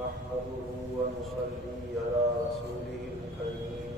نحمده ونصلي على رسوله الكريم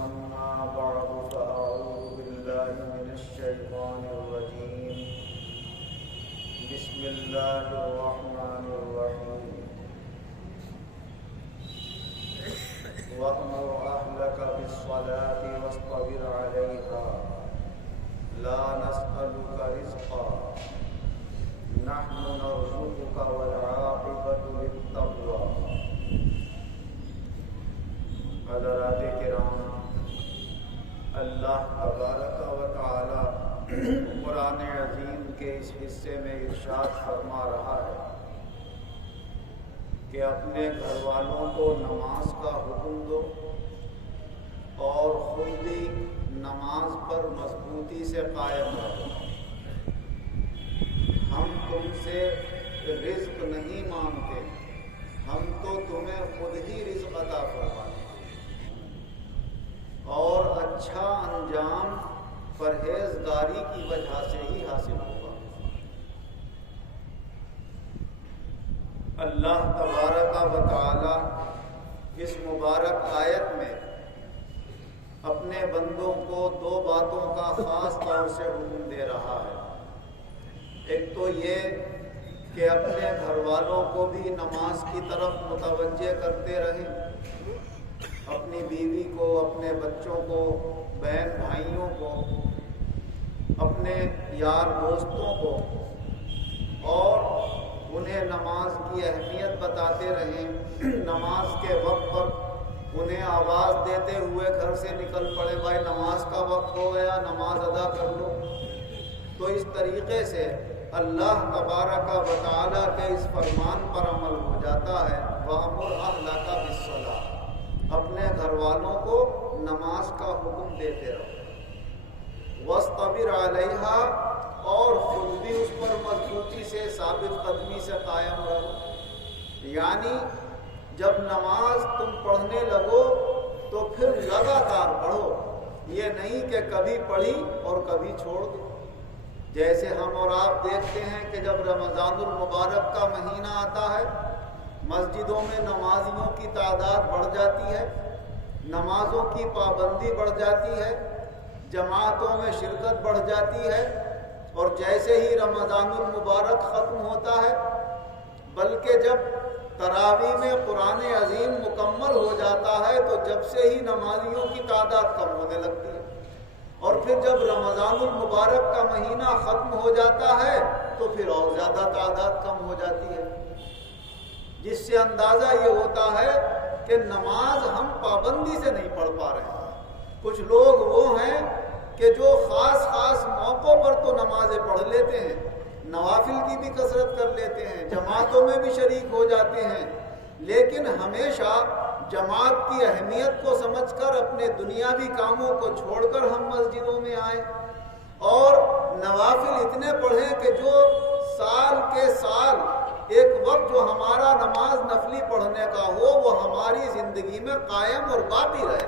أما بعد فأعوذ بالله من الشيطان الرجيم بسم الله الرحمن الرحيم وأمر أهلك بالصلاة واصطبر عليها لا نسألك رزقا نحن نرزقك والعاقبة للتقوى۔ حضرات کرام، اللہ تبارک و تعالی قرآن عظیم کے اس حصے میں ارشاد فرما رہا ہے کہ اپنے گھر والوں کو نماز کا حکم دو اور خود بھی نماز پر مضبوطی سے قائم رہو۔ ہم تم سے رزق نہیں مانگتے، ہم تو تمہیں خود ہی رزق عطا فرماتے ہیں، اور اچھا انجام پرہیزگاری کی وجہ سے ہی حاصل ہوگا۔ اللہ تبارک و تعالی اس مبارک آیت میں اپنے بندوں کو دو باتوں کا خاص طور سے حکم دے رہا ہے۔ ایک تو یہ کہ اپنے گھر والوں کو بھی نماز کی طرف متوجہ کرتے رہیں، اپنی بیوی کو، اپنے بچوں کو، بہن بھائیوں کو، اپنے یار دوستوں کو، اور انہیں نماز کی اہمیت بتاتے رہیں۔ نماز کے وقت پر انہیں آواز دیتے ہوئے گھر سے نکل پڑے، بھائی نماز کا وقت ہو گیا، نماز ادا کر لو۔ تو اس طریقے سے اللہ تبارک و تعالیٰ کے اس فرمان پر عمل ہو جاتا ہے، وَأَمُرْ أَهْلَكَ بِالصَّلَاةِ، اپنے گھر والوں کو نماز کا حکم دیتے رہو، وَاسْتَبِرْ عَلَيْهَا، اور خود بھی اس پر مضبوطی سے ثابت قدمی سے قائم رہو۔ یعنی جب نماز تم پڑھنے لگو تو پھر لگاتار پڑھو، یہ نہیں کہ کبھی پڑھی اور کبھی چھوڑ دو۔ جیسے ہم اور آپ دیکھتے ہیں کہ جب رمضان المبارک کا مہینہ آتا ہے، مسجدوں میں نمازیوں کی تعداد بڑھ جاتی ہے، نمازوں کی پابندی بڑھ جاتی ہے، جماعتوں میں شرکت بڑھ جاتی ہے، اور جیسے ہی رمضان المبارک ختم ہوتا ہے، بلکہ جب تراویح میں قرآن عظیم مکمل ہو جاتا ہے تو جب سے ہی نمازیوں کی تعداد کم ہونے لگتی ہے، اور پھر جب رمضان المبارک کا مہینہ ختم ہو جاتا ہے تو پھر اور زیادہ تعداد کم ہو جاتی ہے، جس سے اندازہ یہ ہوتا ہے کہ نماز ہم پابندی سے نہیں پڑھ پا رہے ہیں۔ کچھ لوگ وہ ہیں کہ جو خاص موقعوں پر تو نمازیں پڑھ لیتے ہیں، نوافل کی بھی کثرت کر لیتے ہیں، جماعتوں میں بھی شریک ہو جاتے ہیں، لیکن ہمیشہ جماعت کی اہمیت کو سمجھ کر اپنے دنیاوی کاموں کو چھوڑ کر ہم مسجدوں میں آئیں اور نوافل اتنے پڑھیں کہ جو سال کے سال ایک وقت جو ہمارا نماز نفلی پڑھنے کا ہو وہ ہماری زندگی میں قائم اور باقی رہے۔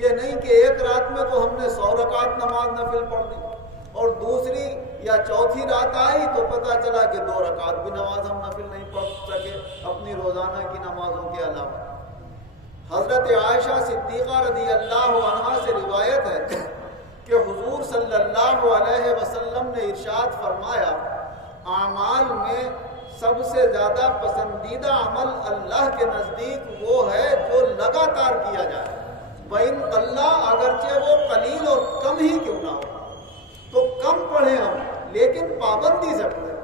یہ نہیں کہ ایک رات میں تو ہم نے 100 رکعت نماز نفل پڑھ دی اور دوسری یا چوتھی رات آئی تو پتہ چلا کہ 2 رکعت بھی نماز ہم نفل نہیں پڑھ سکے اپنی روزانہ کی نمازوں کے علاوہ۔ حضرت عائشہ صدیقہ رضی اللہ عنہا سے روایت ہے کہ حضور صلی اللہ علیہ وسلم نے ارشاد فرمایا، اعمال میں سب سے زیادہ پسندیدہ عمل اللہ کے نزدیک وہ ہے جو لگاتار کیا جائے، وَإِن قَلَّ، اگرچہ وہ قلیل اور کم ہی کیوں نہ ہو۔ تو کم پڑھیں ہم، لیکن پابندی سے پڑھیں۔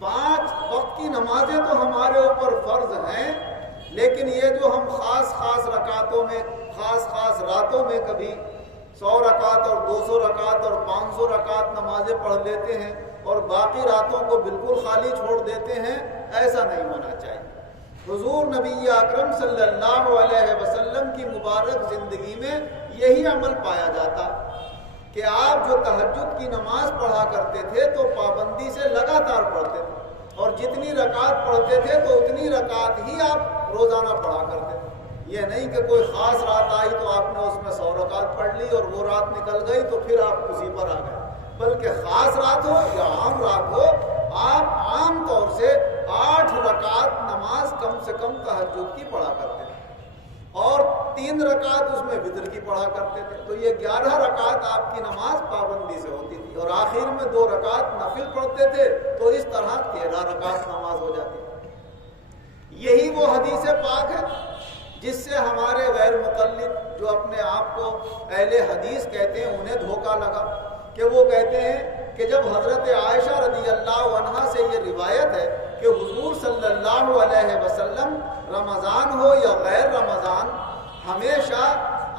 5 وقت کی نمازیں تو ہمارے اوپر فرض ہیں، لیکن یہ جو ہم خاص رکعتوں میں، خاص راتوں میں کبھی 100 رکعت اور 200 رکعت اور 500 رکعت نمازیں پڑھ لیتے ہیں اور باقی راتوں کو بالکل خالی چھوڑ دیتے ہیں، ایسا نہیں ہونا چاہیے۔ حضور نبی اکرم صلی اللہ علیہ وسلم کی مبارک زندگی میں یہی عمل پایا جاتا کہ آپ جو تہجد کی نماز پڑھا کرتے تھے تو پابندی سے لگاتار پڑھتے تھے، اور جتنی رکعت پڑھتے تھے تو اتنی رکعت ہی آپ روزانہ پڑھا کرتے تھے۔ یہ نہیں کہ کوئی خاص رات آئی تو آپ نے اس میں 100 رکعت پڑھ لی اور وہ رات نکل گئی تو پھر آپ اسی پر آ گئے، بلکہ خاص رات ہو یا عام رات ہو، آپ عام طور سے 8 رکعت کم تہجد کی پڑھا کرتے تھے اور 3 رکعت اس میں وتر کی پڑھا کرتے تھے. تو یہ 11 رکعت آپ کی نماز پابندی سے ہوتی تھی اور آخر میں 2 رکعت نفل پڑھتے تھے. تو اس طرح 13 رکعت نماز ہو جاتی تھی. یہی وہ حدیث پاک ہے جس سے ہمارے غیر مقلد جو اپنے آپ کو اہل حدیث کہتے ہیں انہیں دھوکہ لگا کہ وہ کہتے ہیں کہ جب حضرت عائشہ رضی اللہ عنہا سے یہ روایت ہے کہ حضور صلی اللہ علیہ وسلم رمضان ہو یا غیر رمضان ہمیشہ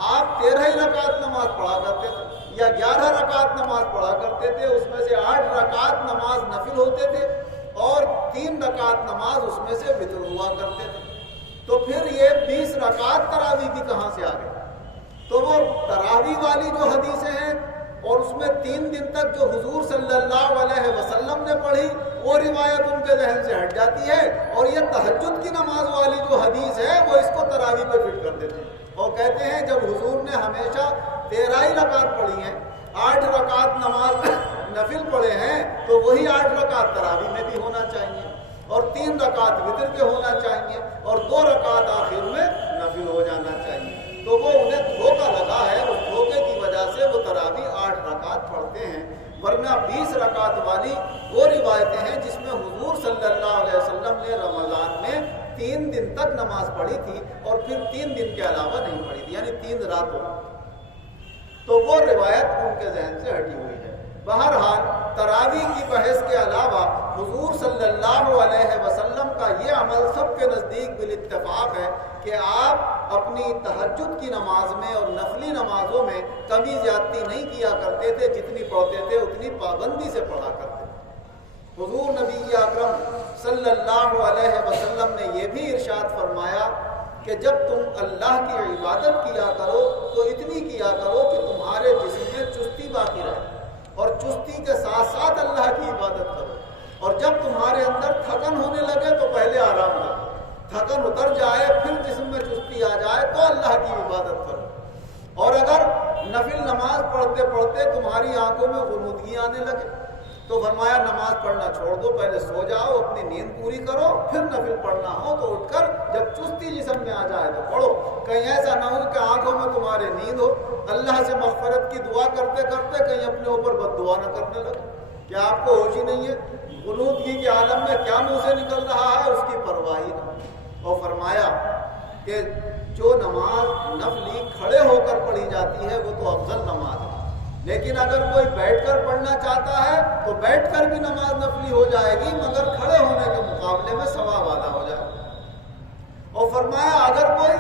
آپ 13 ہی رکعت نماز پڑھا کرتے تھے یا 11 رکعت نماز پڑھا کرتے تھے. اس میں سے 8 رکعت نماز نفل ہوتے تھے اور 3 رکعت نماز اس میں سے وتر ہوا کرتے تھے. تو پھر یہ 20 رکعت تراویح کی کہاں سے آ گئی؟ تو وہ تراویح والی جو حدیثیں ہیں اور اس میں 3 دن تک جو حضور صلی اللہ علیہ وسلم نے پڑھی وہ روایت ان کے ذہن سے ہٹ جاتی ہے اور یہ تہجد کی نماز والی جو حدیث ہے وہ اس کو تراویح پہ فٹ کر دیتے ہیں اور کہتے ہیں جب حضور نے ہمیشہ 13 ہی رکعت پڑھی ہیں 8 رکعت نماز نفل پڑھے ہیں تو وہی 8 رکعت تراویح میں بھی ہونا چاہیے اور 3 رکعت وتر کے ہونا چاہیے اور 2 رکعت آخر میں نفل ہو جانا چاہیے. تو وہ انہیں دھوکہ لگا ہے. اس دھوکے کی وجہ سے وہ تراویح 8 رکعت پڑھتے ہیں ورنہ 20 رکعت والی وہ روایتیں ہیں جس میں حضور صلی اللہ علیہ وسلم نے رمضان میں 3 دن تک نماز پڑھی تھی اور پھر 3 دن کے علاوہ نہیں پڑھی تھی یعنی 3 راتوں. تو وہ روایت ان کے ذہن سے ہٹی ہوئی ہے. بہرحال تراویح کی بحث کے علاوہ حضور صلی اللہ علیہ وسلم کا یہ عمل سب کے نزدیک بالاتفاق ہے کہ آپ اپنی تہجد کی نماز میں اور نفلی نمازوں میں کمی زیادتی نہیں کیا کرتے تھے. جتنی پڑھتے تھے اتنی پابندی سے پڑھا کرتے تھے. حضور نبی اکرم صلی اللہ علیہ وسلم نے یہ بھی ارشاد فرمایا کہ جب تم اللہ کی عبادت کیا کرو تو اتنی کیا کرو کہ تمہارے جسم میں چستی باقی رہے اور چستی کے ساتھ ساتھ اللہ کی عبادت کرو اور جب تمہارے اندر تھکن ہونے لگے تو پہلے آرام کرو. تھکن اتر جائے پھر جسم میں چستی آ جائے تو اللہ کی عبادت کرو. اور اگر نفل نماز پڑھتے پڑھتے تمہاری آنکھوں میں غنودگی آنے لگے تو فرمایا نماز پڑھنا چھوڑ دو, پہلے سو جاؤ, اپنی نیند پوری کرو, پھر نفل پڑھنا ہو تو اٹھ کر جب چستی جسم میں آ جائے تو پڑھو. کہیں ایسا نہ ہو کہ آنکھوں میں تمہارے نیند ہو, اللہ سے مغفرت کی دعا کرتے کرتے کہیں اپنے اوپر بد دعا نہ کرنے لگے. کیا آپ کو ہوش ہی نہیں ہے غنودگی کے عالم میں کیا منہ سے نکل رہا ہے اس کی پرواہ ہی نہ. اور فرمایا کہ جو نماز نفلی کھڑے ہو کر پڑھی جاتی ہے وہ تو افضل نماز ہے, لیکن اگر کوئی بیٹھ کر پڑھنا چاہتا ہے تو بیٹھ کر بھی نماز نفلی ہو جائے گی مگر کھڑے ہونے کے مقابلے میں ثواب ادا ہو جائے گا. اور فرمایا اگر کوئی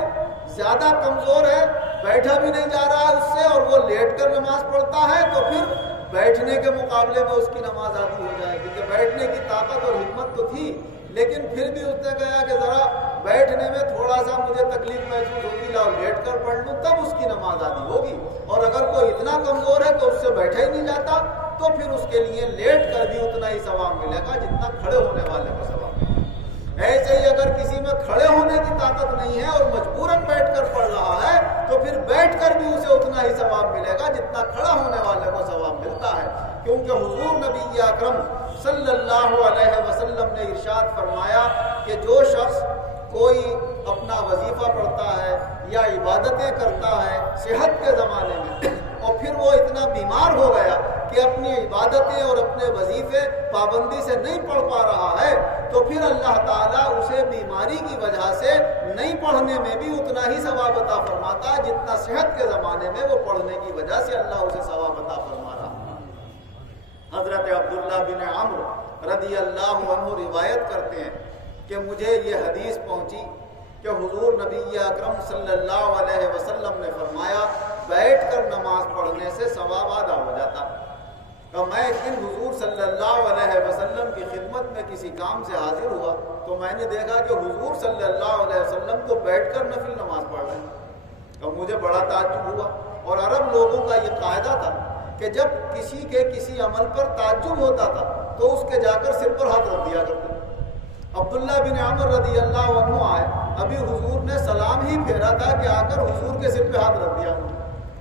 زیادہ کمزور ہے, بیٹھا بھی نہیں جا رہا ہے اس سے اور وہ لیٹ کر نماز پڑھتا ہے تو پھر بیٹھنے کے مقابلے میں اس کی نماز آدھی ہو جائے گی. کہ بیٹھنے کی طاقت اور ہمت تو تھی لیکن پھر بھی اس نے کہا کہ ذرا بیٹھنے میں تھوڑا سا مجھے تکلیف محسوس ہوگی, لاؤ لیٹ کر پڑھ لوں, تب اس کی نماز آدھی ہوگی. اور اگر کوئی اتنا کمزور ہے کہ اس سے بیٹھا ہی نہیں جاتا تو پھر اس کے لیے لیٹ کر بھی اتنا ہی ثواب ملے گا جتنا کھڑے ہونے والے کو ثواب ملے گا. ایسے ہی اگر کسی میں کھڑے ہونے کی طاقت نہیں ہے اور مجبوراً بیٹھ کر پڑھ رہا ہے تو پھر بیٹھ کر بھی اسے اتنا ہی ثواب ملے گا جتنا کھڑا ہونے والے کو ثواب ملتا ہے. کیونکہ حضور نبی اکرم صلی اللہ علیہ وسلم نے ارشاد فرمایا کہ جو شخص کوئی اپنا وظیفہ پڑھتا ہے یا عبادتیں کرتا ہے صحت کے زمانے میں اور پھر وہ اتنا بیمار ہو گیا کہ اپنی عبادتیں اور اپنے وظیفے پابندی سے نہیں پڑھ پا رہا ہے تو پھر اللہ تعالیٰ اسے بیماری کی وجہ سے نہیں پڑھنے میں بھی اتنا ہی ثواب عطا فرماتا ہے جتنا صحت کے زمانے میں وہ پڑھنے کی وجہ سے اللہ اسے ثواب عطا فرما رہا. حضرت عبداللہ بن عمرو رضی اللہ عنہ روایت کرتے ہیں کہ مجھے یہ حدیث پہنچی کہ حضور نبی اکرم صلی اللہ علیہ وسلم نے فرمایا بیٹھ کر نماز پڑھنے سے ثواب آدھا ہو جاتا. کہ میں ایک دن حضور صلی اللہ علیہ وسلم کی خدمت میں کسی کام سے حاضر ہوا تو میں نے دیکھا کہ حضور صلی اللہ علیہ وسلم تو بیٹھ کر نفل نماز پڑھ رہے ہیں. تو مجھے بڑا تعجب ہوا. اور عرب لوگوں کا یہ قاعدہ تھا کہ جب کسی کے کسی عمل پر تعجب ہوتا تھا تو اس کے جا کر سر پر ہاتھ رکھ دیا کرتے. عبداللہ بن عمر رضی اللہ عنہ آئے, ابھی حضور نے سلام ہی پھیرا تھا کہ آ کر حضور کے سر پہ ہاتھ رکھ دیا.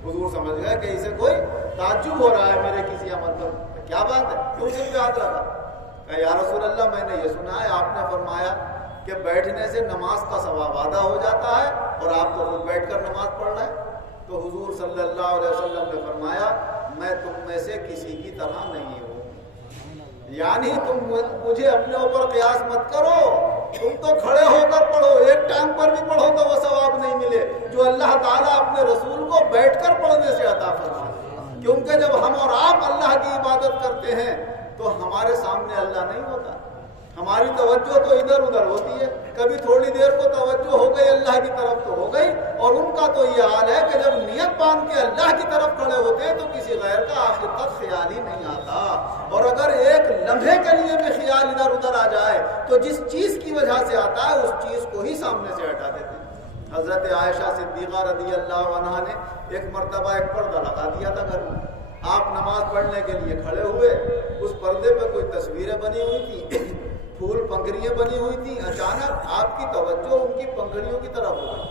حضور سمجھ گئے کہ اسے کوئی تعجب ہو رہا ہے میرے کسی عمل پر. کیا بات ہے, کیوں سر پہ ہاتھ رکھا؟ کہ یا رسول اللہ میں نے یہ سنا ہے آپ نے فرمایا کہ بیٹھنے سے نماز کا ثواب آدھا ہو جاتا ہے اور آپ تو خود بیٹھ کر نماز پڑھ رہے ہیں۔ تو حضور صلی اللہ علیہ وسلم نے فرمایا میں تم میں سے کسی کی طرح نہیں ہوں، یعنی تم مجھے اپنے اوپر قیاس مت کرو، تم تو کھڑے ہو کر پڑھو، ایک ٹانگ پر بھی پڑھو تو وہ ثواب نہیں ملے جو اللہ تعالیٰ اپنے رسول کو بیٹھ کر پڑھنے سے عطا فرمائے۔ کیونکہ جب ہم اور آپ اللہ کی عبادت کرتے ہیں تو ہمارے سامنے اللہ نہیں ہوتا، ہماری توجہ تو ادھر ادھر ہوتی ہے، کبھی تھوڑی دیر کو توجہ ہو گئی اللہ کی طرف تو ہو گئی، اور ان کا تو یہ حال ہے کہ جب نیت باندھ کے اللہ کی طرف کھڑے ہوتے ہیں تو کسی غیر کا آخر تک خیال ہی نہیں آتا، اور اگر ایک لمحے کے لیے بھی خیال ادھر ادھر آ جائے تو جس چیز کی وجہ سے آتا ہے اس چیز کو ہی سامنے سے ہٹا دیتے ہیں۔ حضرت عائشہ صدیقہ رضی اللہ عنہا نے ایک مرتبہ ایک پردہ لگا دیا تھا گھر میں، آپ نماز پڑھنے کے لیے کھڑے ہوئے، اس پردے پہ کوئی تصویریں بنی ہوئی تھیں، پھول پنکھڑیاں بنی ہوئی تھیں، اچانک آپ کی توجہ ان کی پنکھڑیوں کی طرف ہو گئی،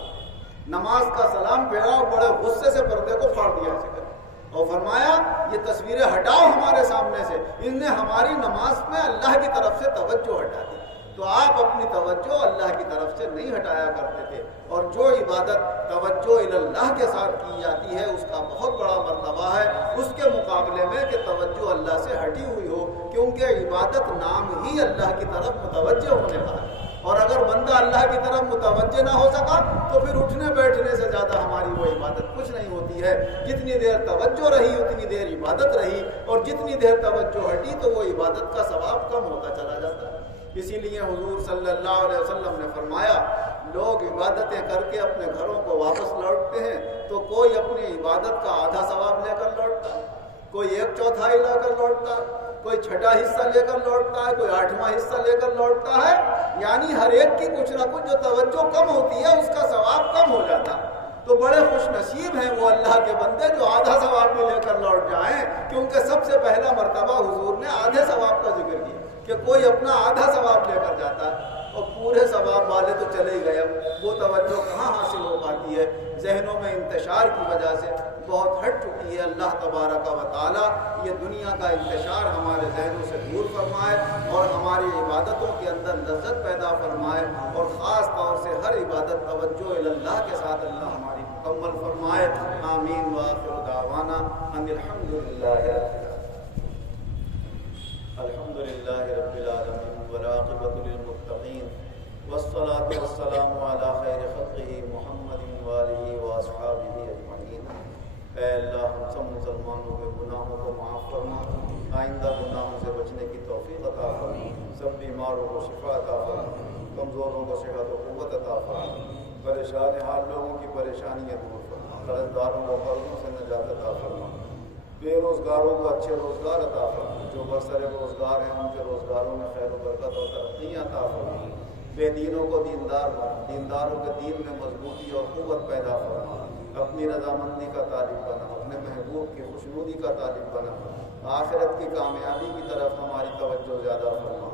نماز کا سلام پھیرا اور بڑے غصے سے پردے کو پھاڑ دیا اسے اور فرمایا یہ تصویریں ہٹاؤ ہمارے سامنے سے، ان نے ہماری نماز میں اللہ کی طرف سے توجہ ہٹا دی۔ تو آپ اپنی توجہ اللہ کی طرف سے نہیں ہٹایا کرتے تھے، اور جو عبادت توجہ اللہ کے ساتھ کی جاتی ہے اس کا بہت بڑا مرتبہ ہے اس کے مقابلے میں کہ توجہ اللہ سے ہٹی ہوئی ہو، کیونکہ عبادت نام ہی اللہ کی طرف متوجہ ہونے کا ہے، اور اگر بندہ اللہ کی طرف متوجہ نہ ہو سکا تو پھر اٹھنے بیٹھنے سے زیادہ ہماری وہ عبادت کچھ نہیں ہوتی ہے۔ جتنی دیر توجہ رہی اتنی دیر عبادت رہی، اور جتنی دیر توجہ ہٹی تو وہ عبادت کا ثواب کم ہوتا چلا جاتا ہے۔ اسی لیے حضور صلی اللہ علیہ وسلم نے فرمایا لوگ عبادتیں کر کے اپنے گھروں کو واپس لوٹتے ہیں تو کوئی اپنی عبادت کا آدھا ثواب لے کر لوٹتا ہے، کوئی 1/4 لے کر لوٹتا ہے، کوئی 6واں حصہ لے کر لوٹتا ہے، کوئی 8واں حصہ لے کر لوٹتا ہے، یعنی ہر ایک کی کچھ نہ کچھ جو توجہ کم ہوتی ہے اس کا ثواب کم ہو جاتا ہے۔ تو بڑے خوش نصیب ہیں وہ اللہ کے بندے جو آدھا ثواب بھی لے کر لوٹ جائیں، کیونکہ سب سے پہلا مرتبہ حضور نے آدھے ثواب کا ذکر کیا کہ کوئی اپنا آدھا ثواب لے کر جاتا ہے، اور پورے ثواب والے تو چلے ہی گئے، وہ توجہ کہاں حاصل ہو پاتی ہے، ذہنوں میں انتشار کی وجہ سے بہت ہٹ چکی ہے۔ اللہ تبارک و تعالیٰ یہ دنیا کا انتشار ہمارے ذہنوں سے دور فرمائے اور ہماری عبادتوں کے اندر لذت پیدا فرمائے، اور خاص طور سے ہر عبادت توجہ اللہ کے ساتھ اللہ ہماری مکمل فرمائے۔ آمین وآخر دعوانا ان الحمد للہ رب العالمین والعاقبۃ للمتقین والصلاة والسلام علی خیر خلقہ محمد وآلہ واصحابہ اجمعین۔ اے اللہ ہم سب مسلمانوں کے گناہوں کو معاف فرما، آئندہ گناہوں سے بچنے کی توفیق عطا فرما، سب بیماروں کو شفا عطا فرما، کمزوروں کو صحت و قوت عطا فرما، پریشان حال لوگوں کی پریشانیاں دور فرما، قرض داروں کو قرضوں سے نجات عطا فرما، بے روزگاروں کو اچھے روزگار عطا فرما، جو برسر روزگار ہیں ان کے روزگاروں میں خیر و برکت اور ترقی عطا فرما، بے دینوں کو دیندار بنا، دینداروں کے دین میں مضبوطی اور قوت پیدا فرما، اپنی رضامندی کا طالب بنا، اپنے محبوب کی خوشنودی کا طالب بنا، آخرت کی کامیابی کی طرف ہماری توجہ زیادہ فرما،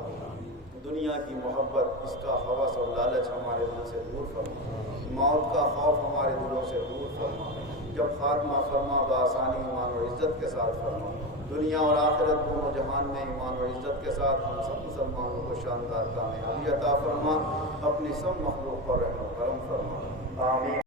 دنیا کی محبت اس کا ہوس اور لالچ ہمارے دل سے دور فرما، موت کا خوف ہمارے دلوں سے دور فرما، جب خاتمہ فرما بآسانی ایمان اور عزت کے ساتھ فرما، دنیا اور آخرت دونوں جہان میں ایمان اور عزت کے ساتھ ہم سب مسلمانوں کو شاندار کامیابی عطا فرما، اپنی سب مخلوق پر رحم و کرم فرما، آمین۔